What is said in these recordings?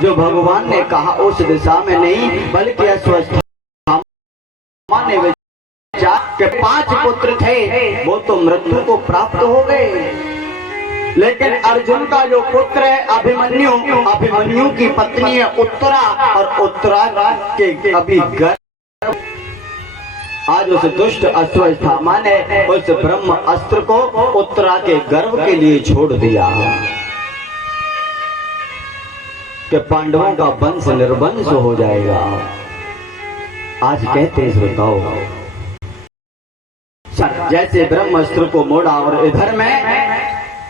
जो भगवान ने कहा उस दिशा में नहीं, बल्कि अश्वत्थामा ने विचार के 5 पुत्र थे वो तो मृत्यु को प्राप्त हो गए, लेकिन अर्जुन का जो पुत्र है अभिमन्यु, अभिमन्यु की पत्नी है उत्तरा, और उत्तरा के अभी गर्भ, आज उस दुष्ट अश्वत्थामा ने उस ब्रह्म अस्त्र को उत्तरा के गर्भ के लिए छोड़ दिया कि पांडवों का वंश निर्वंश हो जाएगा। आज कहते हैं बताओ, जैसे ब्रह्म अस्त्र को मोड़ा और इधर में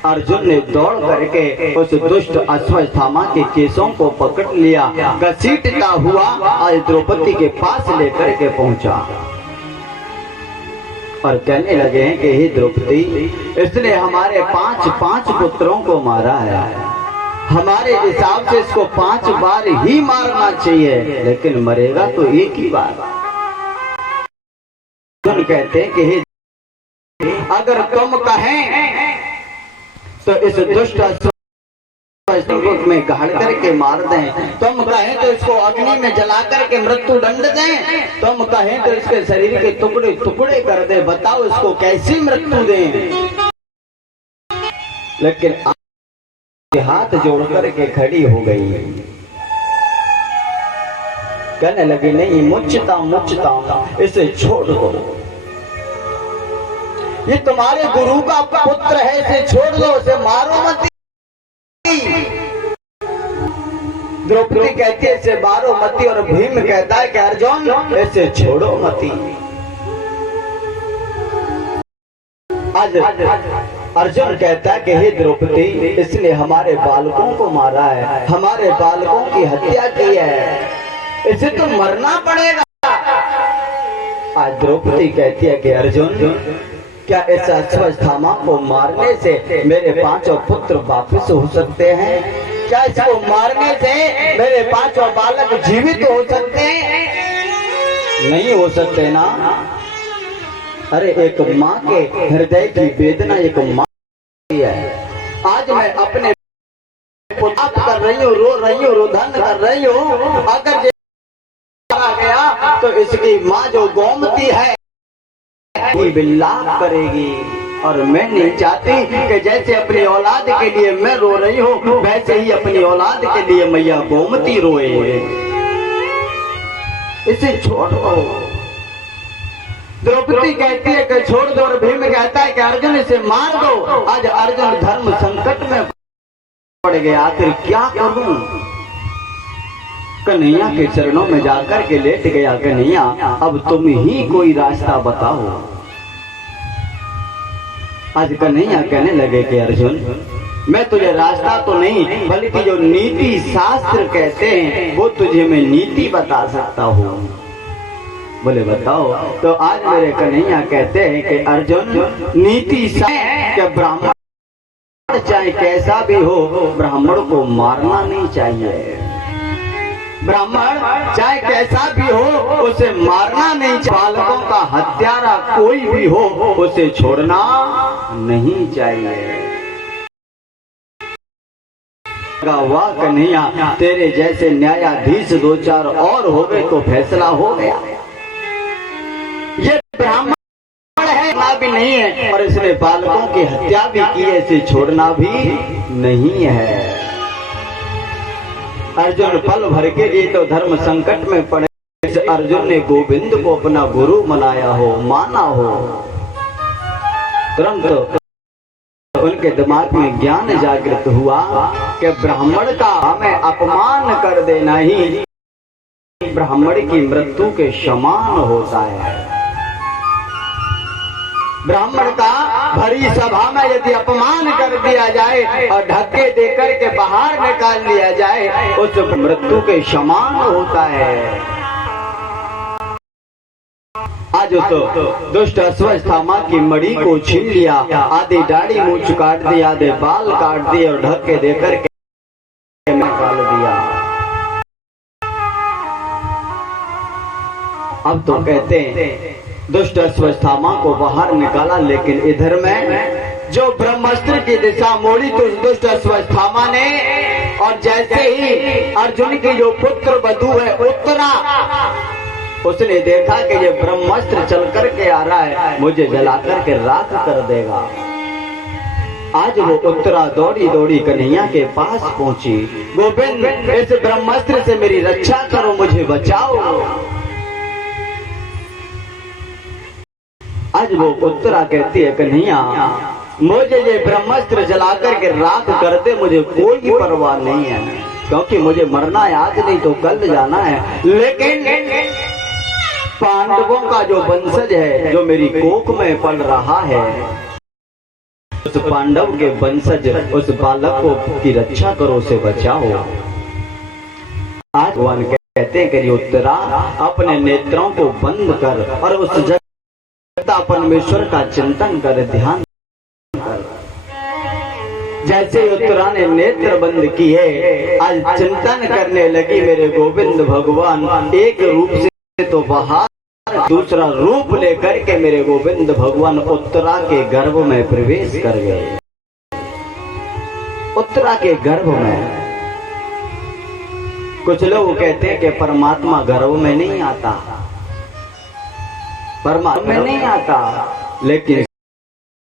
अर्जुन ने दौड़ करके उस दुष्ट अश्वत्थामा के केसों को पकड़ लिया, घसीटता हुआ आज द्रौपदी के पास लेकर के पहुंचा और कहने लगे हैं कि हे द्रौपदी, इसने हमारे 5 पुत्रों को मारा है, हमारे हिसाब से इसको 5 बार ही मारना चाहिए, लेकिन मरेगा तो एक ही बार। तुम कहते हैं कि हे अगर तुम कहें तो इस दुष्ट में गाड़ करके मार दें, तुम कहें तो इसको अग्नि में जला करके मृत्यु दंड दें, तुम कहें तो इसके शरीर के टुकड़े टुकड़े कर दे, बताओ इसको कैसी मृत्यु दें। लेकिन हाथ जोड़ करके खड़ी हो गई, कहने लगी नहीं, मुझता इसे छोड़ दो, ये तुम्हारे गुरु का पुत्र है, इसे छोड़ दो, इसे मारो मत। द्रौपदी कहती है इसे मारो मती, और भीम कहता है कि अर्जुन इसे छोड़ो मती। आज अर्जुन कहता है कि हे द्रौपदी, इसने हमारे बालकों को मारा है, हमारे बालकों की हत्या की है, इसे तो मरना पड़ेगा। आज द्रौपदी कहती है कि अर्जुन, क्या इस अश्वत्थामा को मारने से मेरे 5 पुत्र वापस हो सकते हैं? क्या इसको मारने से मेरे 5 बालक जीवित हो सकते हैं? नहीं हो सकते ना। अरे एक माँ के हृदय की वेदना एक माँ की है। आज मैं अपने कर रही हूँ, रो रही हूँ, रोदन कर रही हूँ, अगर मारा गया तो इसकी माँ जो गोमती है विलाप करेगी, और मैं नहीं चाहती कि जैसे अपनी औलाद के लिए मैं रो रही हूँ वैसे ही अपनी औलाद के लिए मैया गोमती रोए। इसे छोड़ दो। द्रौपदी कहती है कि छोड़ दो, और भीम कहता है कि अर्जुन इसे मार दो। आज अर्जुन धर्म संकट में पड़ गया, आखिर क्या करूं? कन्हैया के चरणों में जाकर के लेट गया, कन्हैया अब तुम ही कोई रास्ता बताओ। आज कन्हैया कहने लगे कि अर्जुन, मैं तुझे रास्ता तो नहीं बल्कि जो नीति शास्त्र कहते हैं वो तुझे मैं नीति बता सकता हूँ। बोले बताओ। तो आज मेरे कन्हैया कहते हैं कि अर्जुन, नीति शास्त्र, ब्राह्मण चाहे कैसा भी हो ब्राह्मण को मारना नहीं चाहिए। ब्राह्मण चाहे कैसा भी हो उसे मारना नहीं चाहिए। बालकों का हत्यारा कोई भी हो उसे छोड़ना नहीं चाहिए। वाह कन्हैया, तेरे जैसे न्यायाधीश 2-4 और हो गए तो फैसला हो गया। ये ब्राह्मण है ना भी नहीं है, और इसने बालकों की हत्या भी की है, इसे छोड़ना भी नहीं है। अर्जुन पल भर के लिए तो धर्म संकट में पड़े, इस अर्जुन ने गोविंद को अपना गुरु मनाया हो, माना हो, तुरंत उनके दिमाग में ज्ञान जागृत हुआ कि ब्राह्मण का हमें अपमान कर देना ही ब्राह्मण की मृत्यु के समान होता है। ब्राह्मण का भरी सभा में यदि अपमान कर दिया जाए और धक्के देकर के बाहर निकाल लिया जाए उस मृत्यु के समान होता है। आज तो दुष्ट अश्वत्थामा की मणि को छीन लिया, आधी दाढ़ी मूंछ काट दी, आधे बाल काट दिए और धक्के देकर के निकाल दिया। अब तो कहते हैं दुष्ट अश्वत्थामा को बाहर निकाला, लेकिन इधर में जो ब्रह्मास्त्र की दिशा मोड़ी तो दुष्ट अश्वत्थामा ने और जैसे ही अर्जुन की जो पुत्र वधू है उत्तरा, उसने देखा कि ये ब्रह्मास्त्र चल करके आ रहा है, मुझे जला करके राख कर देगा। आज वो उत्तरा दौड़ी दौड़ी कन्हैया के पास पहुंची, गोविंद इस ब्रह्मास्त्र से मेरी रक्षा करो, मुझे बचाओ। आज वो उत्तरा कहती है, कन्हैया मुझे ये ब्रह्मास्त्र जला करके राख कर दे, मुझे कोई परवाह नहीं है, क्योंकि मुझे मरना है, आज नहीं तो कल जाना है। लेकिन पांडवों का जो वंशज है, जो मेरी कोख में पल रहा है, उस पांडव के वंशज उस बालक को की रक्षा करो, उसे बचाओ। आज भगवान कहते हैं कि उत्तरा अपने नेत्रों को बंद कर और उस जगत परमेश्वर का चिंतन कर, ध्यान कर। जैसे उत्तरा ने नेत्र बंद किए, आज चिंतन करने लगी, मेरे गोविंद भगवान एक रूप से तो बाहर, दूसरा रूप लेकर के मेरे गोविंद भगवान उत्तरा के गर्भ में प्रवेश कर गए। उत्तरा के गर्भ में कुछ लोग कहते हैं कि परमात्मा गर्भ में नहीं आता, परमात्मा में नहीं आता, लेकिन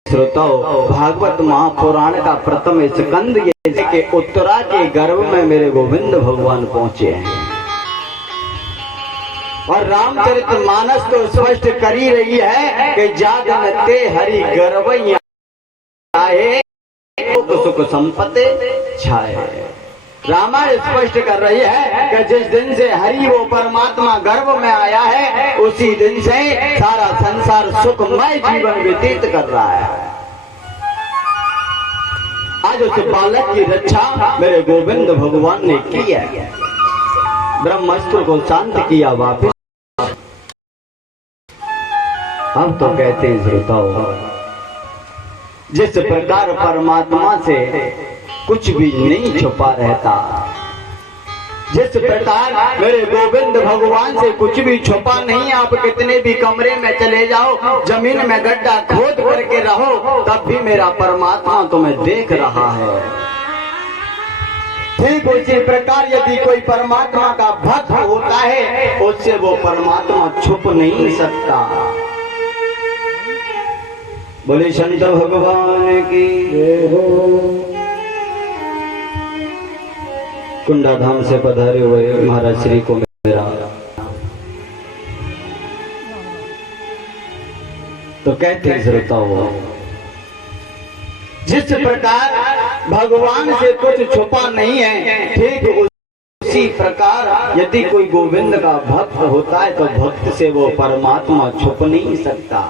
श्रोताओं भागवत महापुराण का प्रथम स्कंद ये कि उत्तरा के गर्भ में मेरे गोविंद भगवान पहुंचे हैं। और रामचरितमानस तो स्पष्ट कर ही रही है कि जागन ते हरि गर्वैया आए, सुख संपत्ति छाए। रामायण स्पष्ट कर रही है कि जिस दिन से हरि वो परमात्मा गर्भ में आया है, उसी दिन से सारा संसार सुखमय जीवन व्यतीत कर रहा है। आज उस बालक की रक्षा मेरे गोविंद भगवान ने की है, ब्रह्मास्त्र को शांत किया वापिस। हम तो कहते हैं श्रोताओ, जिस प्रकार परमात्मा से कुछ भी नहीं छुपा रहता, जिस प्रकार मेरे गोविंद भगवान से कुछ भी छुपा नहीं, आप कितने भी कमरे में चले जाओ, जमीन में गड्ढा खोद करके रहो, तब भी मेरा परमात्मा तुम्हें देख रहा है। ठीक उसी प्रकार यदि कोई परमात्मा का भक्त होता है, उससे वो परमात्मा छुप नहीं सकता। बोले शंकर भगवान की कुंडा धाम से पधारे हुए महाराज श्री को मेरा तो कहते श्रोताओ, जिस प्रकार भगवान से कुछ छुपा नहीं है, ठीक उसी प्रकार यदि कोई गोविंद का भक्त होता है तो भक्त से वो परमात्मा छुप नहीं सकता।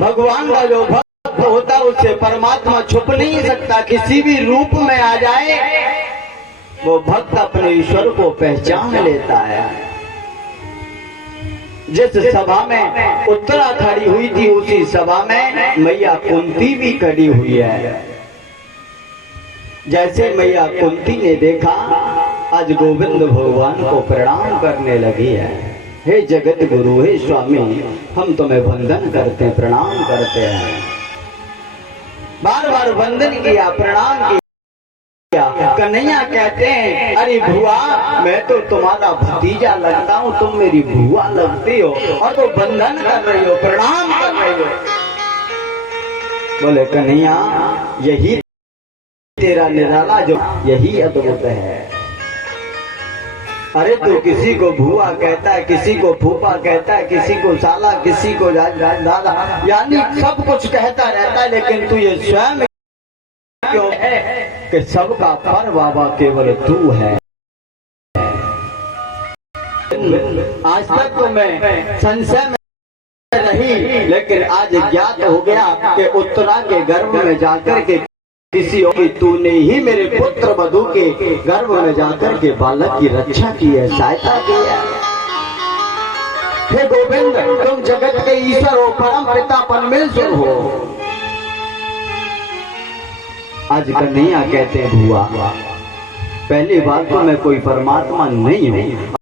भगवान का जो भक्त होता है उससे परमात्मा छुप नहीं सकता, किसी भी रूप में आ जाए वो भक्त अपने ईश्वर को पहचान लेता है। जिस सभा में उत्तरा खड़ी हुई थी, उसी सभा में मैया कुंती भी खड़ी हुई है। जैसे मैया कुंती ने देखा, आज गोविंद भगवान को प्रणाम करने लगी है। हे जगत गुरु, हे स्वामी, हम तुम्हें वंदन करते हैं, प्रणाम करते हैं। बार बार वंदन किया, प्रणाम किया। कन्हैया कहते हैं, अरे भुआ, मैं तो तुम्हारा भतीजा लगता हूँ, तुम मेरी भुआ लगती हो और तो वंदन कर रही हो, प्रणाम कर रही हो। बोले कन्हैया, यही तेरा निराला जो यही अद्भुत है। अरे तो किसी को भुआ कहता है, किसी को फूफा कहता है, किसी को साला, किसी को दादा, यानी सब कुछ कहता रहता है, लेकिन तू ये स्वयं क्यों है कि सबका पर बाबा केवल तू है। आज तक तो मैं संशय में रही, लेकिन आज ज्ञात हो गया कि उत्तरा के गर्भ में जाकर के किसी और तूने ही मेरे पुत्र वधू के गर्भ में जाकर के बालक की रक्षा की है, सहायता की है। हे गोविंद, तुम जगत के ईश्वर हो, परम पिता परमेश्वर हो। आज कन्हैया कहते हैं, भुआ, पहली बात तो मैं कोई परमात्मा नहीं हूँ,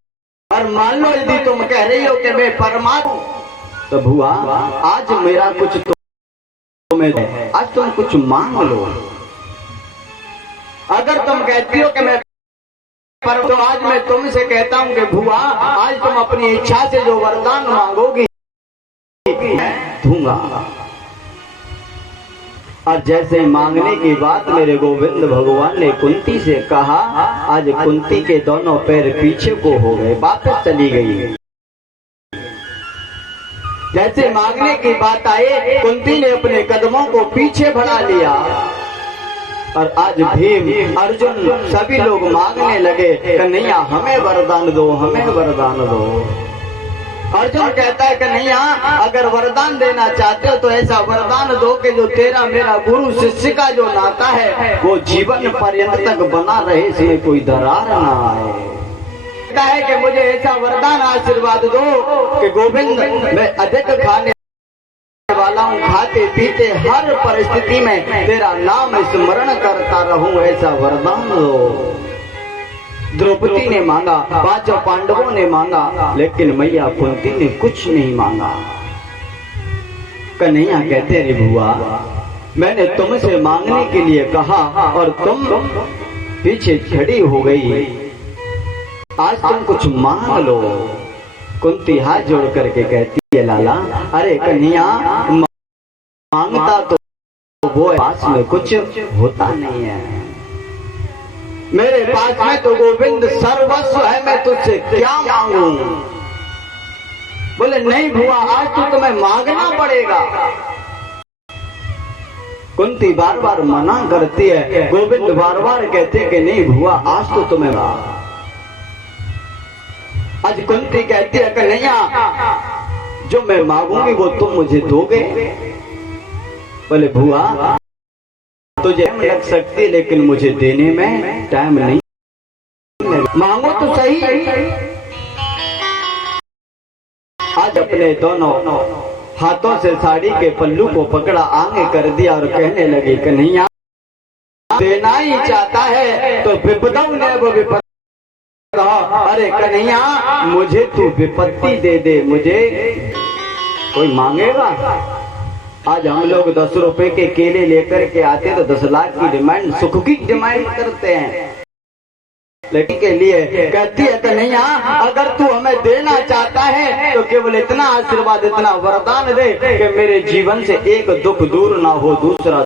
और मान लो यदि तुम कह रही हो कि मैं परमात्मा, तो भुआ आज मेरा कुछ तुम्हें, आज तुम कुछ मांग लो। अगर तुम कहती हो कि मैं पर, तो आज मैं तुमसे कहता हूं कि भुआ, आज तुम अपनी इच्छा से जो वरदान मांगोगी दूंगा। और जैसे मांगने की बात मेरे गोविंद भगवान ने कुंती से कहा, आज कुंती के दोनों पैर पीछे को हो गए, वापस चली गई। जैसे मांगने की बात आए, कुंती ने अपने कदमों को पीछे बढ़ा लिया और आज भीम, अर्जुन सभी लोग मांगने लगे, कन्हैया हमें वरदान दो, हमें वरदान दो। अर्जुन कहता है कन्हैया, अगर वरदान देना चाहते हो तो ऐसा वरदान दो कि जो तेरा मेरा गुरु शिष्य का जो नाता है वो जीवन पर्यंत तक बना रहे, इसमें कोई दरार ना आए। कहता है कि मुझे ऐसा वरदान आशीर्वाद दो कि गोविंद, मैं अधिक खाने वाला हूँ, खाते पीते हर परिस्थिति में तेरा नाम स्मरण करता रहूं, ऐसा वरदान दो। द्रौपदी ने मांगा, पांचों पांडवों ने मांगा, लेकिन मैया कुंती ने कुछ नहीं मांगा। कन्हैया कहते रे बुआ, मैंने तुमसे मांगने के लिए कहा और तुम पीछे खड़ी हो गई, आज तुम कुछ मांग लो। कुंती हाथ जोड़ करके कहती है, लाला अरे कन्हैया, मांगता तो वो पास में कुछ होता नहीं है, मेरे पास में तो गोविंद सर्वस्व है, मैं तुझसे क्या मांगू। बोले नहीं भुआ, आज तो तुम्हें मांगना पड़ेगा। कुंती बार बार मना करती है, गोविंद बार बार कहते कि नहीं भुआ, आज तो तुम्हें आज कुंती कहती है कन्हैया, जो मैं मांगूंगी वो तुम मुझे दोगे। बोले भुआ, तुझे टाइम लग सकती, लेकिन मुझे देने में टाइम नहीं, मांगो तो सही। आज अपने दोनों हाथों से साड़ी के पल्लू को पकड़ा, आगे कर दिया और कहने लगी, कन्हैया देना ही चाहता है तो विपदों ने वो विपत्ति, अरे कन्हैया मुझे तू विपत्ति दे दे, मुझे कोई मांगेगा। आज हम लोग 10 रुपए के केले लेकर के आते तो 10 लाख की डिमांड, सुख की डिमांड करते हैं। लेकिन के लिए कहती है कन्हैया, अगर तू हमें देना चाहता है तो केवल इतना आशीर्वाद, इतना वरदान दे कि मेरे जीवन से एक दुख दूर ना हो, दूसरा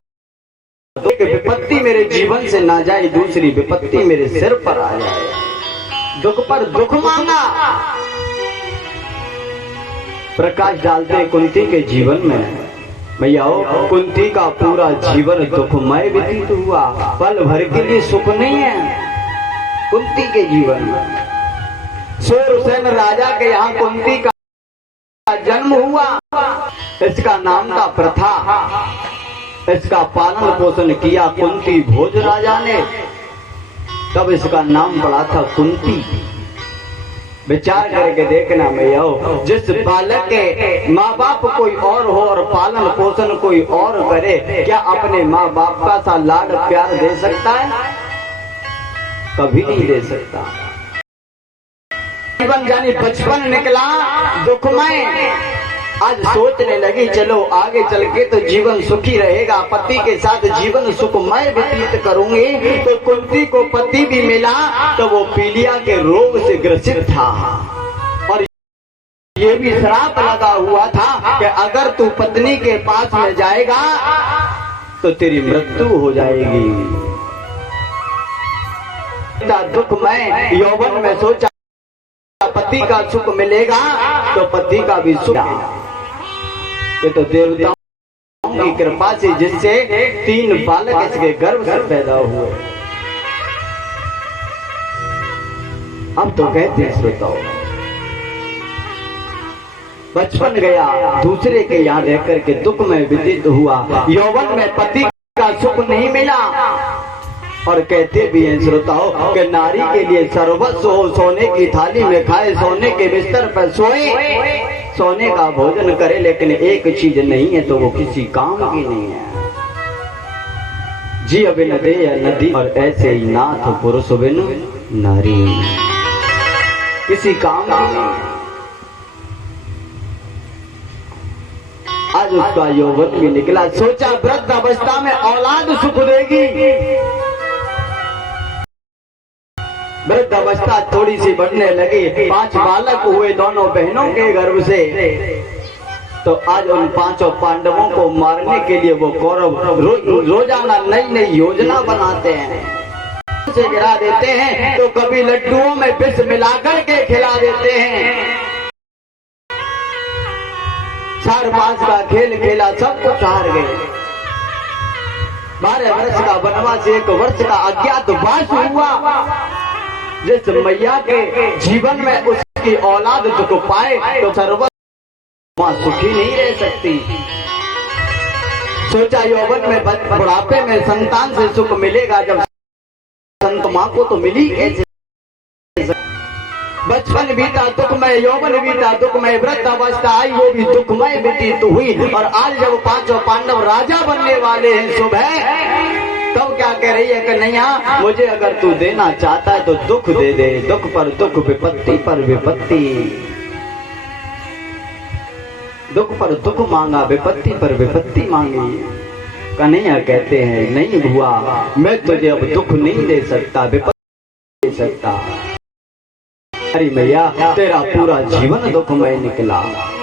एक विपत्ति मेरे जीवन से ना जाए, दूसरी विपत्ति मेरे सिर पर आ जाए। दुख पर दुख मांगा, प्रकाश डालते कुंती के जीवन में। भैया कुंती का पूरा जीवन दुखमय व्यतीत हुआ, पल भर के लिए सुख नहीं है कुंती के जीवन में। सूरसेन राजा के यहाँ कुंती का जन्म हुआ, इसका नाम था प्रथा, इसका पालन पोषण किया कुंती भोज राजा ने, तब इसका नाम पड़ा था कुंती। विचार करके देखना भैया, जिस बालक के माँ बाप कोई और हो और पालन पोषण कोई और करे, क्या अपने माँ बाप का सा लाड प्यार दे सकता है? कभी नहीं दे सकता। जीवन जानी बचपन निकला दुखमय, आज सोचने लगी चलो आगे चल के तो जीवन सुखी रहेगा, पति के साथ जीवन सुखमय व्यतीत करूंगी। तो कुंती को पति भी मिला तो वो पीलिया के रोग से ग्रसित था और ये भी श्राप लगा हुआ था कि अगर तू पत्नी के पास में जाएगा तो तेरी मृत्यु हो जाएगी। दुखमय यौवन में सोचा पति का सुख मिलेगा तो पति का भी सुख, ये तो देवताओं की कृपा से जिससे 3 बालक इसके गर्भ से पैदा हुए। अब तो कहते हैं श्रोताओ, बचपन गया दूसरे के यहाँ रह करके दुख में व्यतीत हुआ, यौवन में पति का सुख नहीं मिला। और कहते भी हैं श्रोताओं कि नारी के लिए सर्वस्व हो, सोने की थाली में खाए, सोने के बिस्तर पर सोए, सोने का भोजन करे, लेकिन एक चीज नहीं है तो वो किसी काम की नहीं है। जी बिन दे नदी और ऐसे ही नाथ पुरुष बिन नारी, किसी काम की नहीं है। आज उसका यौवन भी निकला, सोचा वृद्ध अवस्था में औलाद सुख देगी, वृद्ध अवस्था थोड़ी सी बढ़ने लगी, 5 बालक हुए दोनों बहनों के गर्भ से। तो आज उन 5 पांडवों को मारने के लिए वो कौरव रोजाना नई नई योजना बनाते हैं, से गिरा देते हैं, तो कभी लड्डुओं में विष मिलाकर के खिला देते हैं। 4-5 का खेल खेला, सब कुछ हार गए। 12 वर्ष का वनवास, 1 वर्ष का अज्ञातवास हुआ। जिस मैया के जीवन में उसकी औलाद दुख पाए तो सर्वत्र मां सुखी नहीं रह सकती। सोचा यौवन में बुढ़ापे में संतान से सुख मिलेगा, जब संत मां को तो मिली कैसे। बचपन बीता दुखमय, यौवन बीता दुखमय, वृद्ध अवस्था आई वो भी दुखमय व्यतीत हुई। और आज जब 5 पांडव राजा बनने वाले हैं सुबह, तब क्या कह रही है कन्हैया, मुझे अगर तू देना चाहता है तो दुख दे दे, दुख पर दुख, विपत्ति पर विपत्ति। दुख पर दुख मांगा, विपत्ति पर विपत्ति मांगी। कन्हैया कहते हैं नहीं बुआ, मैं तुझे अब दुख नहीं दे सकता, विपत्ति दे सकता। अरे मैया, तेरा पूरा जीवन दुखमय निकला।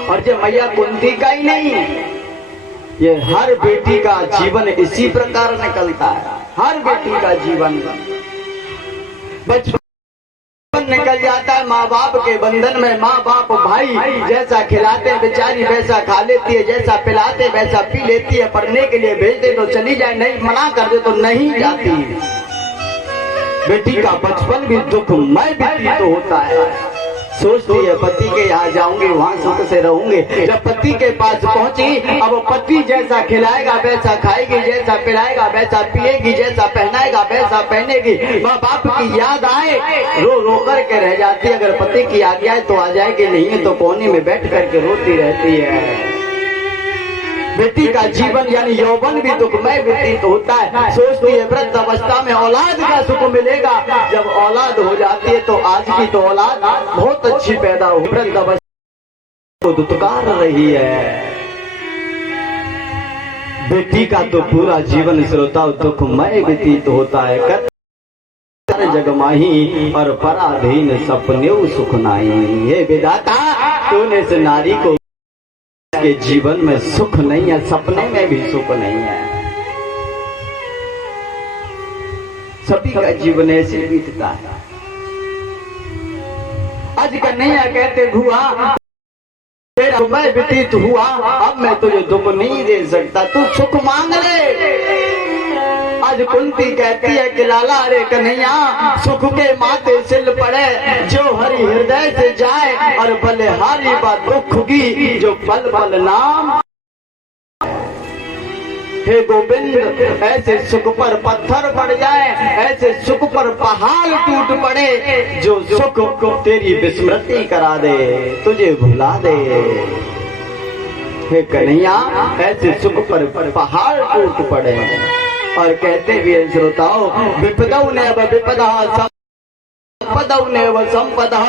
और जो मैया कुंती का ही नहीं, ये हर बेटी का जीवन इसी प्रकार निकलता है। हर बेटी का जीवन बचपन निकल जाता है माँ बाप के बंधन में। माँ बाप भाई जैसा खिलाते बेचारी वैसा खा लेती है, जैसा पिलाते वैसा पी लेती है। पढ़ने के लिए भेजते तो चली जाए, नहीं मना कर दे तो नहीं जाती। बेटी का बचपन भी दुखमय व्यतीत तो होता है। सोचती है पति के यहाँ जाऊंगी, वहाँ सुख से रहूंगी। जब पति के पास पहुंची, अब पति जैसा खिलाएगा वैसा खाएगी, जैसा पिलाएगा वैसा पिएगी, जैसा पहनाएगा वैसा पहनेगी। माँ बाप की याद आए, रो रो कर के रह जाती है। अगर पति की आज्ञा है तो आ जाएगी, नहीं है तो कोने में बैठ करके रोती रहती है। बेटी का जीवन यानी यौवन भी दुखमय व्यतीत होता है। सोचती है वृद्ध अवस्था में औलाद का सुख मिलेगा। जब औलाद हो जाती है तो आज की तो औलाद बहुत अच्छी पैदा हो, वृद्ध अवस्था को दुत्कार रही है। बेटी का तो पूरा जीवन श्रोता दुखमय व्यतीत होता है। जगमाही और पराधीन सपने सुख नाही। हे विधाता, तूने इस नारी को के जीवन में सुख नहीं है, सपने में भी सुख नहीं है। सभी का जीवन ऐसे बीतता है। आज कन्हैया कहते हुआ तेरा मैं व्यतीत हुआ, अब मैं तुझे दुख नहीं दे सकता, तू सुख मांग ले। आज कुंती कहती है कि लाला रे कन्हैया, सुख के माथे सिल पड़े जो हरि हृदय से जाए, और बलिहारी बात दुख की जो पल पल नाम। हे गोविंद, ऐसे सुख पर पत्थर पड़ जाए, ऐसे सुख पर पहाड़ टूट पड़े, जो सुख को तेरी विस्मृति करा दे, तुझे भुला दे। हे कन्हैया, ऐसे सुख पर पहाड़ टूट पड़े। और कहते भी श्रोताओं, विपदौ ने व विपदा, संपदौ ने व संपदा।